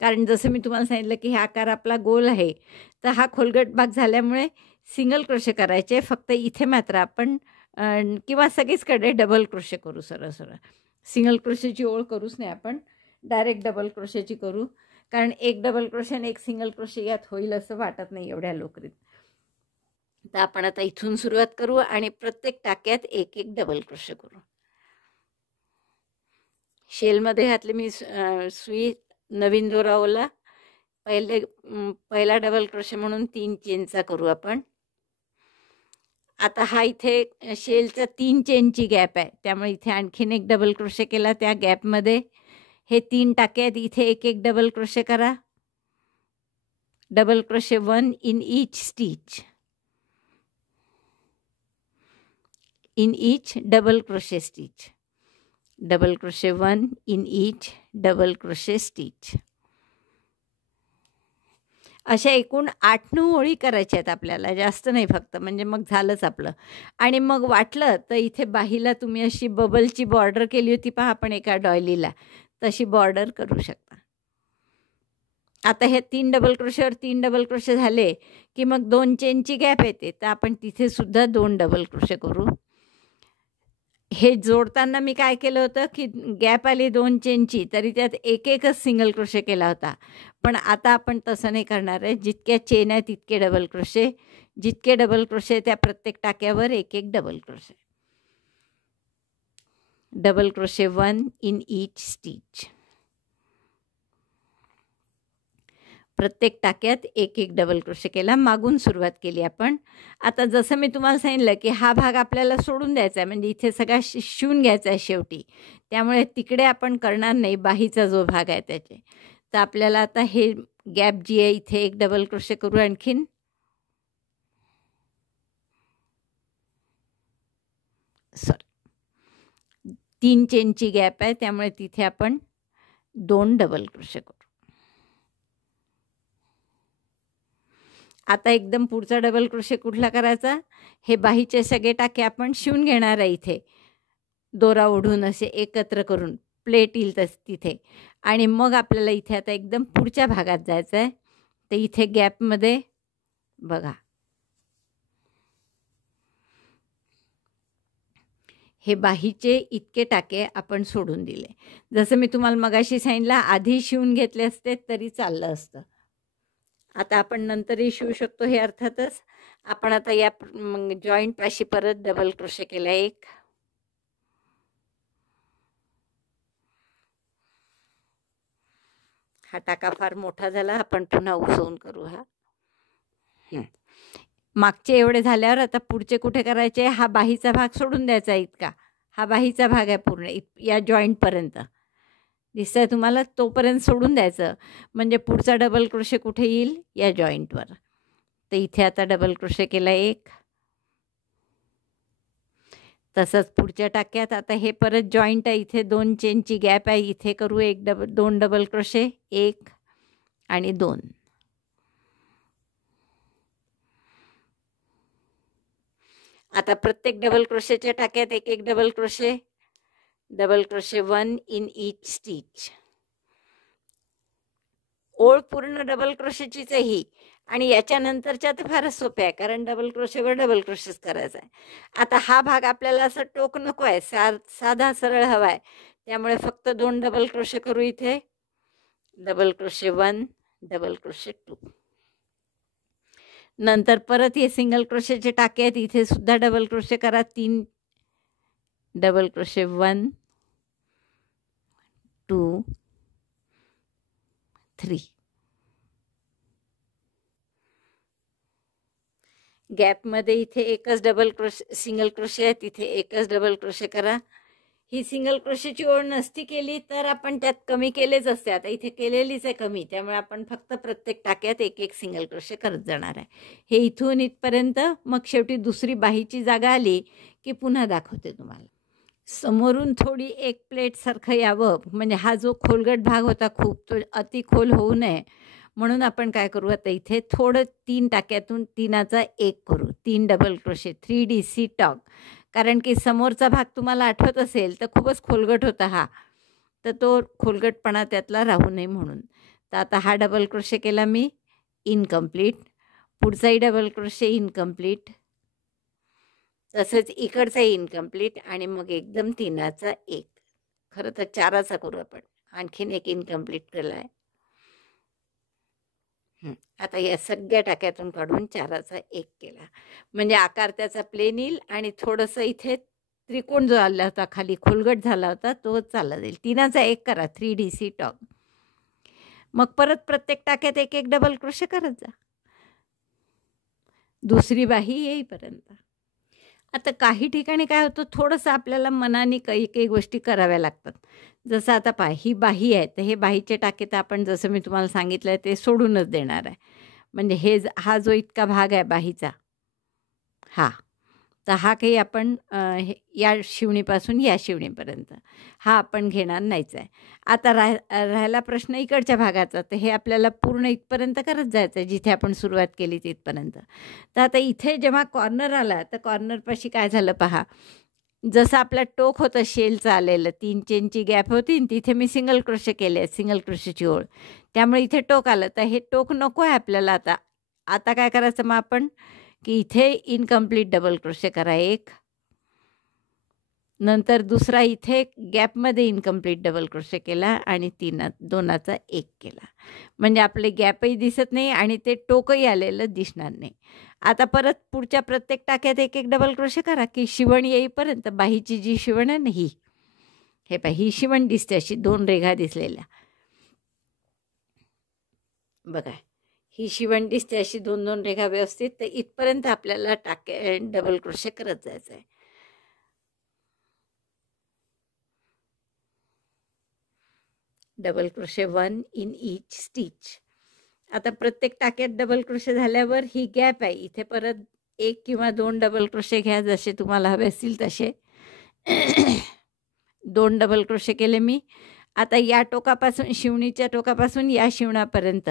कारण जसं मी तुम्हाला सांगितलं की हा आकार आपला गोल आहे, तर हा खोलगट भाग झाल्यामुळे सिंगल क्रोशे करायचे. फक्त इथे मात्र आपण किंवा सगळीचकडे डबल क्रोशे करू. सरळ सिंगल क्रोशेची ओळ करूच नाही आपण, डायरेक्ट डबल क्रोशेची करू. कारण एक डबल क्रोशे आणि एक सिंगल क्रोशे यात होईल असं वाटत नाही एवढ्या लोकरीत. तर आपण आता इथून सुरुवात करू आणि प्रत्येक टाक्यात एक एक डबल क्रोशे करू. शेलमध्ये घातले मी सुई, नवीन दोरा ओला. पहिला डबल क्रोशे म्हणून 3 चेनचा करू आपण. आता हा इथे शेलचा 3 चेनची गॅप आहे, त्यामुळे इथे आणखीन एक डबल क्रोशे केला. त्या गॅपमध्ये हे 3 टाके आहेत, इथे एक एक डबल क्रोशे करा. Double crochet 1 in each stitch, in each double crochet stitch. Double crochet 1 in each double crochet stitch. अशा एकूण 8-9 ओळी करायच्या आहेत आपल्याला, जास्त नाही फक्त, म्हणजे मग झालंच आपलं. आणि मग वाटलं तर इथे बाहीला तुम्ही अशी बबलची बॉर्डर केली होती पहा आपण एका डॉयलीला, तशी बॉर्डर करू शकता. आता हे 3 डबल क्रोशेवर 3 डबल क्रोशे झाले की मग 2 चेनची गॅप येते, तर आपण तिथे सुद्धा 2 डबल क्रोशे करू. हे जोडताना मी काय केलं होतं की गॅप आली 2 चेनची, तरी त्यात एकच सिंगल क्रोशे केला होता. पण आता आपण तसं नाही करणार आहे. जितक्या चेन आहे तितके डबल क्रोशे, जितके डबल क्रोशे त्या प्रत्येक टाक्यावर एक एक double crochet. Double crochet 1 in each stitch. प्रत्येक टाक्यात एक एक डबल क्रोशे केला. मागून सुरुवात केली आपण. आता जसं मी तुम्हाला सांगितलं की हा भाग आपल्याला सोडून द्यायचा आहे, म्हणजे इथे सगळा शिवून घ्यायचा आहे शेवटी. त्यामुळे तिकडे आपण करणार नाही बाहीचा जो भाग आहे त्याचे. तर आपल्याला आता हे गॅप जी आहे इथे एक डबल क्रोशे करू आणखीन. सॉरी, 3 चेनची गॅप आहे, त्यामुळे तिथे आपण 2 डबल क्रोशे करू. आता एकदम पुढचा डबल क्रोशे कुठला करायचा, हे बाहीचे सगळे टाके आपण शिवून घेणार आहे इथे दोरा ओढून असे एकत्र करून प्लेट येईल तिथे. आणि मग आपल्याला इथे आता एकदम पुढच्या भागात जायचं आहे. तर इथे गॅपमध्ये बघा हे बाहीचे इतके टाके आपण सोडून दिले. जसं मी तुम्हाला मगाशी सांगितलं, आधी शिवून घेतले असते तरी चाललं असतं. आता आपण नंतरही शिवू शकतो हे अर्थातच. आपण आता या जॉईंट पाशी परत डबल क्रोशे केला एक. हा टाका फार मोठा झाला, आपण पुन्हा उसवून करू. हा मागचे एवढे झाल्यावर आता पुढचे कुठे करायचे, हा बाहीचा भाग सोडून द्यायचा इतका. हा बाहीचा भाग आहे पूर्ण या जॉईंटपर्यंत दिसतंय तुम्हाला, तोपर्यंत सोडून द्यायचं. म्हणजे पुढचा डबल क्रोशे कुठे येईल, या जॉईंटवर. तर इथे आता डबल क्रोशे केला एक. तसंच पुढच्या टाक्यात आता हे परत जॉईंट आहे, इथे 2 चेनची गॅप आहे, इथे करू 2 डबल क्रोशे, 1 आणि 2. आता प्रत्येक डबल क्रोशेच्या टाक्यात एक एक double crochet. Double crochet 1 in each stitch. ओळ पूर्ण डबल क्रोशेचीच आहे ही. आणि याच्यानंतरच्या तर फारच सोपे आहे, कारण डबल क्रोशेवर डबल क्रोशेच करायचा आहे. आता हा भाग आपल्याला असं टोक नको आहे, साधा सरळ हवा आहे, त्यामुळे फक्त 2 डबल क्रोशे करू इथे. Double crochet 1, double crochet 2. नंतर परत हे सिंगल क्रोशेचे टाके आहेत, इथे सुद्धा डबल क्रोशे करा. 3 डबल क्रोशे 1, 2, 3. गॅपमध्ये इथे एकच डबल क्रोशे, सिंगल क्रोशे आहे, तिथे एकच डबल क्रोशे करा. ही सिंगल क्रोशेची ओळ नसती केली तर आपण त्यात कमी केलेच असते. आता इथे केलेलीच आहे कमी, त्यामुळे आपण फक्त प्रत्येक टाक्यात एक एक सिंगल क्रोशे करत जाणार आहे. हे इथून इथपर्यंत. मग शेवटी दुसरी बाहीची जागा आली की पुन्हा दाखवते तुम्हाला. समोरून थोडी एक प्लेटसारखं यावं, म्हणजे हा जो खोलगट भाग होता खूप, तो अति खोल होऊ नये म्हणून आपण काय करू, आता इथे थोडं 3 टाक्यातून 3चा 1 करू. 3 डबल क्रोशे, 3DC टॉक. कारण की समोरचा भाग तुम्हाला आठवत असेल तर खूपच खोलगट होता हा, तर तो खोलगटपणा त्यातला राहू नये म्हणून. तर आता हा डबल क्रोशे केला मी, इनकम्प्लीट. पुढचाही डबल क्रोशे, इनकम्प्लीट. तसंच इकडचाही इनकम्प्लीट. आणि मग एकदम 3चा 1. खरं तर 4चा करू आपण. आणखीन एक इनकम्प्लीट केला आहे. आता या सगळ्या टाक्यातून काढून 4चा 1 केला, म्हणजे आकार त्याचा प्लेन येईल आणि थोडंसं इथे त्रिकोण जो आला होता खाली, खोलगट झाला होता, तो चालला जाईल. 3चा 1 करा, 3DC टॉक. मग परत प्रत्येक टाक्यात एक एक डबल क्रोशे करत जा दुसरी बाही येईपर्यंत. आता काही ठिकाणी काय होतं, थोडंसं आपल्याला मनाने काही काही गोष्टी कराव्या लागतात. जसं आता पहा, ही बाही आहे, तर हे बाहीचे टाके तर आपण जसं मी तुम्हाला सांगितलं आहे ते सोडूनच देणार आहे. म्हणजे हा जो इतका भाग आहे बाहीचा, तर हा काही आपण या शिवणीपासून या शिवणीपर्यंत हा आपण घेणार नाहीच आहे. आता राहिला प्रश्न इकडच्या भागाचा, तर हे आपल्याला पूर्ण इथपर्यंत करत जायचं आहे जिथे आपण सुरुवात केली तिथपर्यंत. तर आता इथे जेव्हा कॉर्नर आला, तर कॉर्नरपाशी काय झालं पहा, जसं आपला टोक होतं शेलचं आलेलं, 3 चेनची गॅप होती, तिथे मी सिंगल क्रोशे केले, सिंगल क्रोशेची ओळ, त्यामुळे इथे टोक आलं. तर हे टोक नको आहे आपल्याला. आता काय करायचं मग आपण, की इथे इनकम्प्लीट डबल क्रोशे करा 1, नंतर दुसरा इथे गॅपमध्ये इनकम्प्लीट डबल क्रोशे केला आणि 2चा 1 केला, म्हणजे आपले गॅपही दिसत नाही आणि ते टोकही आलेलं दिसणार नाही. आता परत पुढच्या प्रत्येक टाक्यात एक एक डबल क्रोशे करा की शिवण येईपर्यंत. बाहीची जी शिवण आहे ना, हे पहा, ही शिवण दिसते अशी 2 रेघा दिसलेल्या, बघा, ही शिवण दिसते अशी 2-2 रेघा व्यवस्थित. तर इथपर्यंत आपल्याला डबल क्रोशे करत जायचं आहे. Double crochet 1 in each stitch. आता प्रत्येक टाक्यात डबल क्रोशे झाल्यावर ही गॅप आहे, इथे परत 1 किंवा 2 डबल क्रोशे घ्या, जसे तुम्हाला हवे असतील तसे. 2 डबल क्रोशे केले मी. आता या टोकापासून, शिवणीच्या टोकापासून या शिवणापर्यंत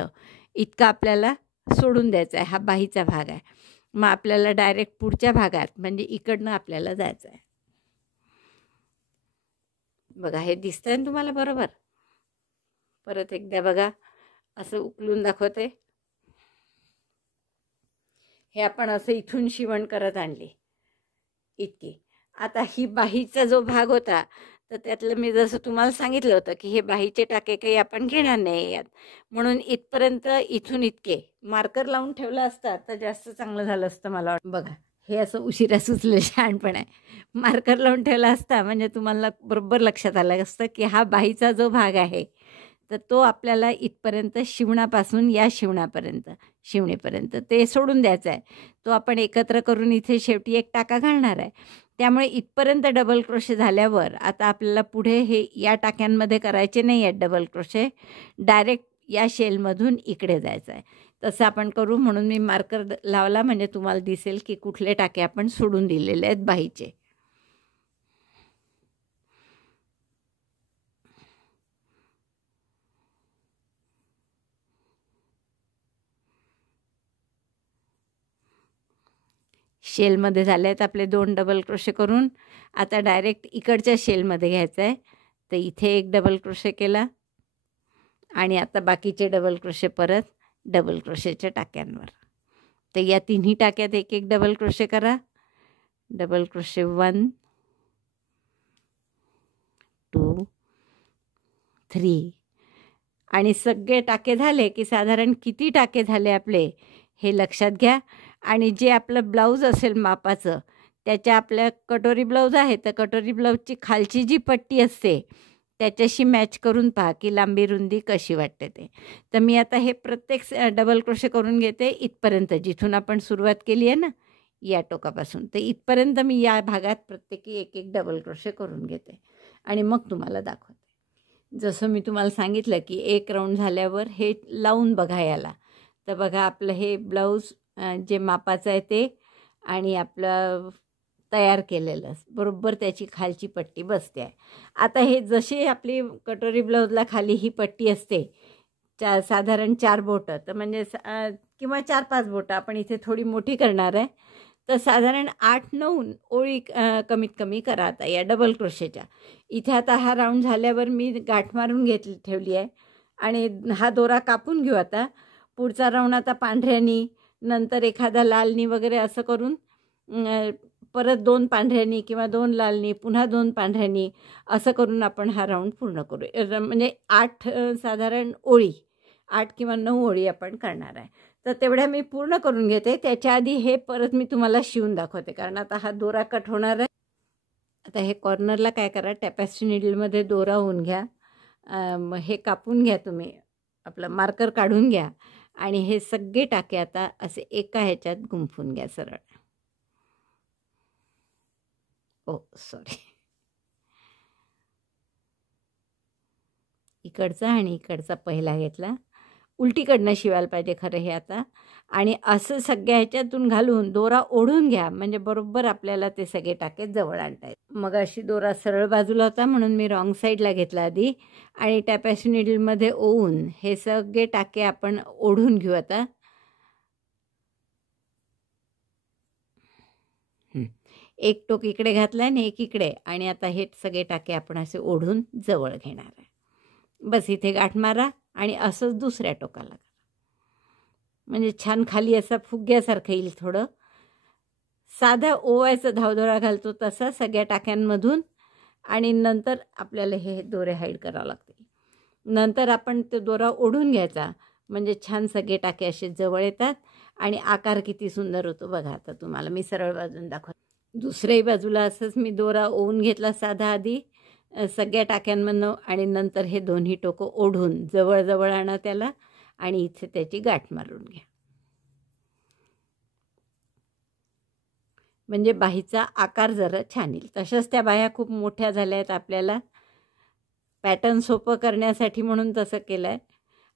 इतका आपल्याला सोडून द्यायचा आहे. हा बाहीचा भाग आहे. मग आपल्याला डायरेक्ट पुढच्या भागात, म्हणजे इकडनं आपल्याला जायचं आहे. बघा, हे दिसतंय ना तुम्हाला बरोबर. परत एकदा बघा, असं उकलून दाखवते. हे आपण असं इथून शिवण करत आणली इतकी. आता ही बाहीचा जो भाग होता, तर त्यातलं मी जसं तुम्हाला सांगितलं होतं की हे बाहीचे टाके काही आपण घेणार नाही यात, म्हणून इथपर्यंत इथून इतके मार्कर लावून ठेवलं असतं तर जास्त चांगलं झालं असतं मला वाटतं. बघा, हे असं उशिरा सुचलं शहाणपण आहे. मार्कर लावून ठेवला असता म्हणजे तुम्हाला बरोबर लक्षात आलं असतं की हा बाहीचा जो भाग आहे, तर तो आपल्याला इथपर्यंत शिवणापासून या शिवणीपर्यंत ते सोडून द्यायचा आहे. तो आपण एकत्र करून इथे शेवटी एक टाका घालणार आहे. त्यामुळे इथपर्यंत डबल क्रोशे झाल्यावर आता आपल्याला पुढे हे या टाक्यांमध्ये करायचे नाही आहेत डबल क्रोशे, डायरेक्ट या शेलमधून इकडे जायचं आहे. तसं आपण करू, म्हणून मी मार्कर लावला, म्हणजे तुम्हाला दिसेल की कुठले टाके आपण सोडून दिलेले आहेत बाहीचे. शेलमध्ये झाले आहेत आपले 2 डबल क्रोशे करून. आता डायरेक्ट इकडच्या शेलमध्ये घ्यायचं आहे. तर इथे एक डबल क्रोशे केला आणि आता बाकीचे डबल क्रोशे परत डबल क्रोशेच्या टाक्यांवर. तर या तिन्ही टाक्यात एक एक डबल क्रोशे करा. डबल क्रोशे 1 2 3 आणि सगळे टाके झाले की साधारण किती टाके झाले आपले हे लक्षात घ्या. आणि जे आपलं ब्लाऊज असेल मापाचं, त्याच्या आपल्या कटोरी ब्लाऊज आहे, तर कटोरी ब्लाऊजची खालची जी पट्टी असते त्याच्याशी मॅच करून पहा की लांबी रुंदी कशी वाटते ते. तर मी आता हे प्रत्येक डबल क्रोशे करून घेते इथपर्यंत, जिथून आपण सुरुवात केली आहे ना या टोकापासून, तर इथपर्यंत मी या भागात प्रत्येकी एक एक डबल क्रोशे करून घेते. आणि मग तुम्हाला दाखवते. जसं मी तुम्हाला सांगितलं की एक राऊंड झाल्यावर हे लावून बघा याला. तर बघा आपलं हे ब्लाऊज जे मापाचं आहे ते आणि आपलं तयार केलेलं बरोबर त्याची खालची पट्टी बसते आहे. आता हे जशी आपली कटोरी ब्लाऊजला खाली ही पट्टी असते साधारण 4 बोटं, तर म्हणजे किंवा 4-5 बोटं आपण इथे थोडी मोठी करणार आहे. तर साधारण 8-9 ओळी कमीत कमी करा आता या डबल क्रोशेच्या. इथे आता हा राऊंड झाल्यावर मी गाठ मारून ठेवली आहे आणि हा दोरा कापून घेऊ आता. पुढचा राऊंड आता पांढऱ्यानी, नंतर एखादा लालनी वगैरे असं करून परत 2 पांढऱ्यानी किंवा 2 लालनी, पुन्हा 2 पांढऱ्यानी असं करून आपण हा राऊंड पूर्ण करू. म्हणजे 8 साधारण ओळी, 8 किंवा 9 ओळी आपण करणार आहे. तर तेवढ्या मी पूर्ण करून घेते. त्याच्या आधी हे परत मी तुम्हाला शिवून दाखवते, कारण आता हा दोरा कट होणार आहे. आता हे कॉर्नरला काय करा, टॅपेस्ट्री नीडलमध्ये दोरा होऊन घ्या. हे कापून घ्या, तुम्ही आपलं मार्कर काढून घ्या आणि हे सगळे टाके आता असे एका ह्याच्यात गुंफून घ्या सरळ. सॉरी, इकडचा आणि इकडचा पहिला घेतला. उलटीकडनं शिवायला पाहिजे खरं हे आता. आणि असं सगळ्या ह्याच्यातून घालून दोरा ओढून घ्या, म्हणजे बरोबर आपल्याला ते सगळे टाके जवळ आणता येईल. मग अशी दोरा सरळ बाजूला होता म्हणून मी रॉंग साईडला घेतला आधी आणि टॅपेस्ट्री नीडलमध्ये ओवून हे सगळे टाके आपण ओढून घेऊ आता. एक टोक इकडे घातला आणि एक इकडे, आणि आता हे सगळे टाके आपण असे ओढून जवळ घेणार आहे. बस इथे गाठ मारा आणि असंच दुसऱ्या टोकाला करा, म्हणजे छान खाली असा फुग्यासारखं येईल. थोडं साधा ओवायचा धावदोरा घालतो तसा सगळ्या टाक्यांमधून, आणि नंतर आपल्याला हे दोरे हाईड करावं लागते. नंतर आपण तो दोरा ओढून घ्यायचा, म्हणजे छान सगळे टाके असे जवळ येतात आणि आकार किती सुंदर होतो बघा. आता तुम्हाला मी सरळ बाजून दाखवते. दुसऱ्याही बाजूला असंच मी दोरा ओवून घेतला साधा आधी सगळ्या टाक्यांमधनं, आणि नंतर हे दोन्ही टोकं ओढून जवळ आणा त्याला आणि इथे त्याची गाठ मारून घ्या, म्हणजे बाहीचा आकार जरा छान येईल. तशाच त्या बाह्या खूप मोठ्या झाल्या आहेत, आपल्याला पॅटर्न सोपं करण्यासाठी म्हणून तसं केलं आहे.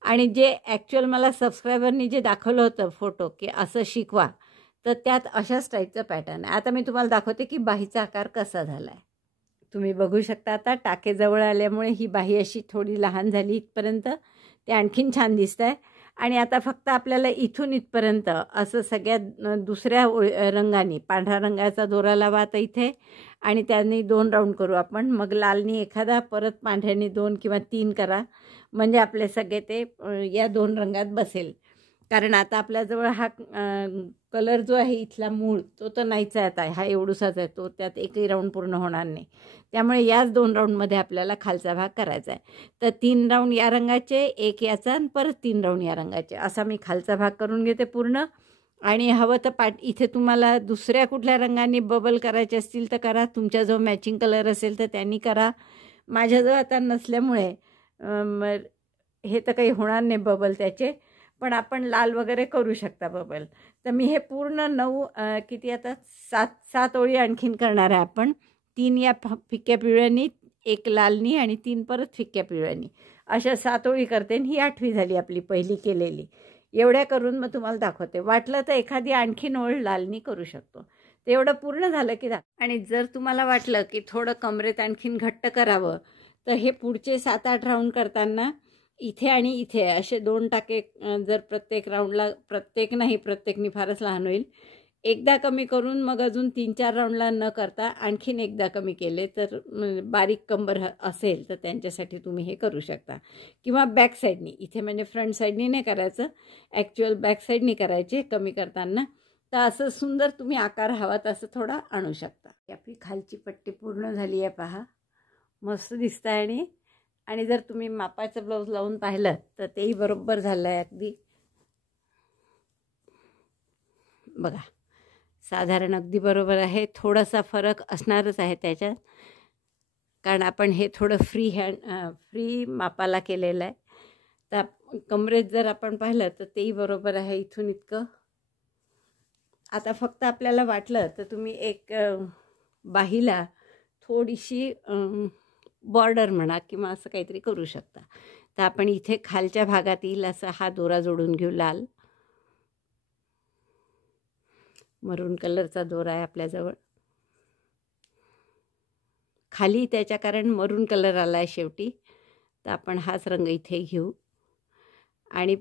आणि जे ॲक्च्युअल मला सबस्क्रायबरनी जे दाखवलं होतं फोटो की असं शिकवा, तर त्यात अशाच टाईपचं पॅटर्न आहे. आता मी तुम्हाला दाखवते की बाहीचा आकार कसा झाला आहे. तुम्ही बघू शकता आता टाके जवळ आल्यामुळे ही बाही अशी थोडी लहान झाली इथपर्यंत, ते आणखीन छान दिसत आहे. आणि आता फक्त आपल्याला इथून इथपर्यंत असं सगळ्या दुसऱ्या रंगाने पांढरा रंगाचा दोरा लावा आता इथे, आणि त्याने 2 राऊंड करू आपण. मग लालनी एखादा, परत पांढऱ्याने 2 किंवा 3 करा, म्हणजे आपले सगळे ते या 2 रंगात बसेल. कारण आता आपल्याजवळ हा कलर जो आहे इथला मूळ तो तर नाहीच आहे, आता हा एवढूसाच आहे, तो त्यात एकही राऊंड पूर्ण होणार नाही. त्यामुळे याच 2 राऊंडमध्ये आपल्याला खालचा भाग करायचा आहे. तर 3 राऊंड या रंगाचे, एक याचा, आणि परत 3 राऊंड या रंगाचे, असा मी खालचा भाग करून घेते पूर्ण. आणि हवं तर इथे तुम्हाला दुसऱ्या कुठल्या रंगाने बबल करायचे असतील तर करा, तुमच्या जो मॅचिंग कलर असेल तर त्यांनी करा. माझ्याजवळ आता नसल्यामुळे हे तर काही होणार नाही बबल त्याचे, पण आपण लाल वगैरे करू शकता बबल. तर मी हे पूर्ण 9 किती आता 7 ओळी आणखीन करणार आहे आपण. 3 या फिक्क्या पिवळ्यानी, 1 लालनी आणि 3 परत फिक्क्या पिवळ्यानी, अशा 7 ओळी करते. आणि ही 8वी झाली आपली पहिली केलेली. एवढ्या करून मग तुम्हाला दाखवते. वाटलं तर एखादी आणखीन ओळ लालनी करू शकतो. ते एवढं पूर्ण झालं की आणि जर तुम्हाला वाटलं की थोडं कमरेत आणखीन घट्ट करावं, तर हे पुढचे 7-8 राऊंड करताना इथे आणि इथे असे 2 टाके, जर प्रत्येक राऊंडला, प्रत्येक नाही, प्रत्येकनी फारच लहान होईल, एकदा कमी करून मग अजून 3-4 राऊंडला न करता आणखीन एकदा कमी केले तर बारीक कंबर असेल तर त्यांच्यासाठी तुम्ही हे करू शकता. किंवा बॅक साईडनी, इथे म्हणजे फ्रंट साईडनी नाही करायचं, ॲक्च्युअल बॅक साईडनी करायचे कमी करताना. तर असं सुंदर तुम्ही आकार हवा तसं थोडा आणू शकता. आपली खालची पट्टी पूर्ण झाली आहे पहा, मस्त दिसत आहे. आणि जर तुम्ही मापाचं ब्लाऊज लावून पाहिलं तर तेही बरोबर झालं आहे अगदी. बघा साधारण अगदी बरोबर आहे. थोडासा फरक असणारच आहे त्याच्यात, कारण आपण हे थोडं फ्री मापाला केलेलं आहे. तर कमरेत जर आपण पाहिलं तर तेही बरोबर आहे इथून इतकं. आता फक्त आपल्याला वाटलं तर तुम्ही एक बाहीला थोडीशी बॉर्डर म्हणा किंवा असं काहीतरी करू शकता. तर आपण इथे खालच्या भागात येईल असा हा दोरा जोडून घेऊ. लाल मरून कलरचा दोरा आहे आपल्याजवळ. खाली त्याच्या कारण मरून कलर आला आहे शेवटी, तर आपण हाच रंग इथे घेऊ आणि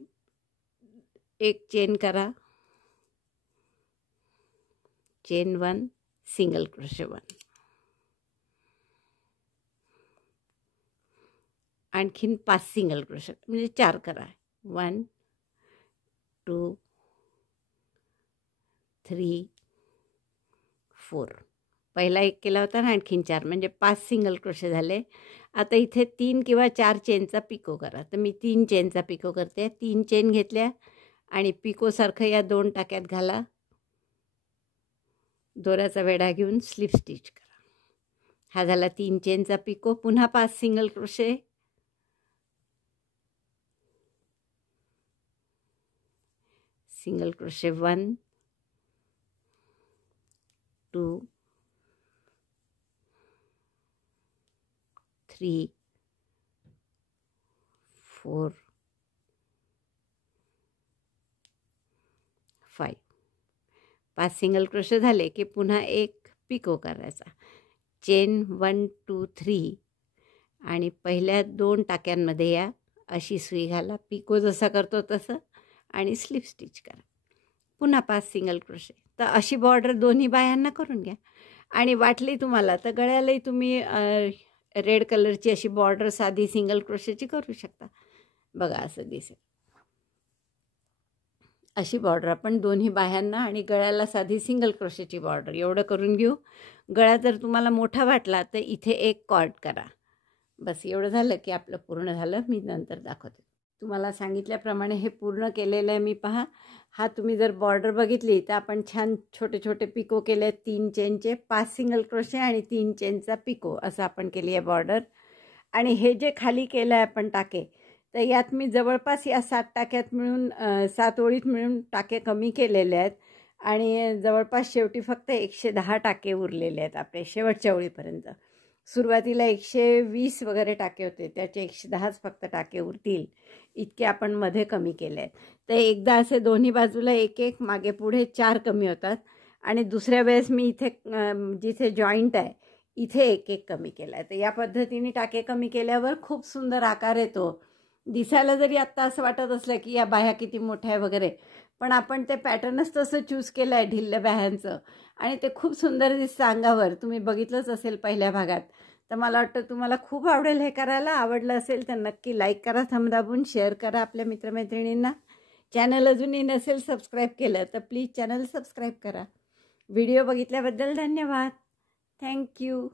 एक चेन करा. Chain 1, single crochet 1. आणखीन 5 सिंगल क्रोशे म्हणजे 4 करा. 1 2 3 4. पहिला एक केला होता ना, आणखीन 4 म्हणजे 5 सिंगल क्रोशे झाले. आता इथे 3 किंवा 4 चेनचा पिको करा. तर मी 3 चेनचा पिको करते. 3 चेन घेतल्या आणि पिकोसारखं या 2 टाक्यात घाला. दोऱ्याचा वेढा घेऊन स्लिप स्टिच करा. हा झाला 3 चेनचा पिको. पुन्हा 5 single crochet. Single crochet 1 2 3 4 5. 5 single crochet झाले की पुन्हा एक पिको करायचा. चेन 1 2 3 आणि पहिल्या 2 टाक्यांमध्ये या अशी सुई घाला. पिको जसा करतो तसं आणि स्लिप स्टिच करा. पुन्हा 5 सिंगल क्रोशे. तर अशी बॉर्डर दोन्ही बायांना करून घ्या. आणि वाटली तुम्हाला तर गळ्यालाही तुम्ही रेड कलरची अशी बॉर्डर साधी सिंगल क्रोशेची करू शकता. बघा असं दिसेल. अशी बॉर्डर आपण दोन्ही बाह्यांना आणि गळ्याला साधी सिंगल क्रोशेची बॉर्डर एवढं करून घेऊ. गळा जर तुम्हाला मोठा वाटला तर इथे एक कॉर्ड करा. बस एवढं झालं की आपलं पूर्ण झालं. मी नंतर दाखवते. तुम्हाला सांगितल्याप्रमाणे हे पूर्ण केलेलं आहे मी. पहा, हा तुम्ही जर बॉर्डर बघितली तर आपण छान छोटे छोटे पिको केले. 3 चेनचे 5 सिंगल क्रोशे आणि 3 चेनचा पिको असं आपण केली आहे बॉर्डर. आणि हे जे खाली केलं आहे आपण टाके, तर यात मी जवळपास या 7 टाक्यात मिळून 7 ओळीत मिळून टाके कमी केलेले आहेत आणि जवळपास शेवटी फक्त 110 टाके उरलेले आहेत आपले शेवटच्या ओळीपर्यंत. सुरुवातीला 120 वगैरे टाके होते, त्याचे 110च फक्त टाके उरतील इतके आपण मध्ये कमी केले आहेत. तर एकदा असे दोन्ही बाजूला एक एक मागे पुढे 4 कमी होतात आणि दुसऱ्या वेळेस मी इथे जिथे जॉईंट आहे इथे एक एक कमी केला आहे. तर या पद्धतीने टाके कमी केल्यावर खूप सुंदर आकार येतो. दिसायला जरी आत्ता असं वाटत असलं की या बाह्या किती मोठ्या आहे वगैरे, पण आपण ते पॅटर्नच तसं चूज केलं आहे ढिल्ल्या बाह्यांचं आणि ते खूप सुंदर दिसतं अंगावर. तुम्ही बघितलंच असेल पहिल्या भागात. तर मला वाटतं तुम्हाला खूप आवडेल हे करायला. आवडलं असेल तर नक्की लाईक करा, थंब दाबून शेअर करा आपल्या मित्रमैत्रिणींना. चॅनल अजूनही नसेल सबस्क्राईब केलं तर प्लीज चॅनल सबस्क्राईब करा. व्हिडिओ बघितल्याबद्दल धन्यवाद. थँक्यू.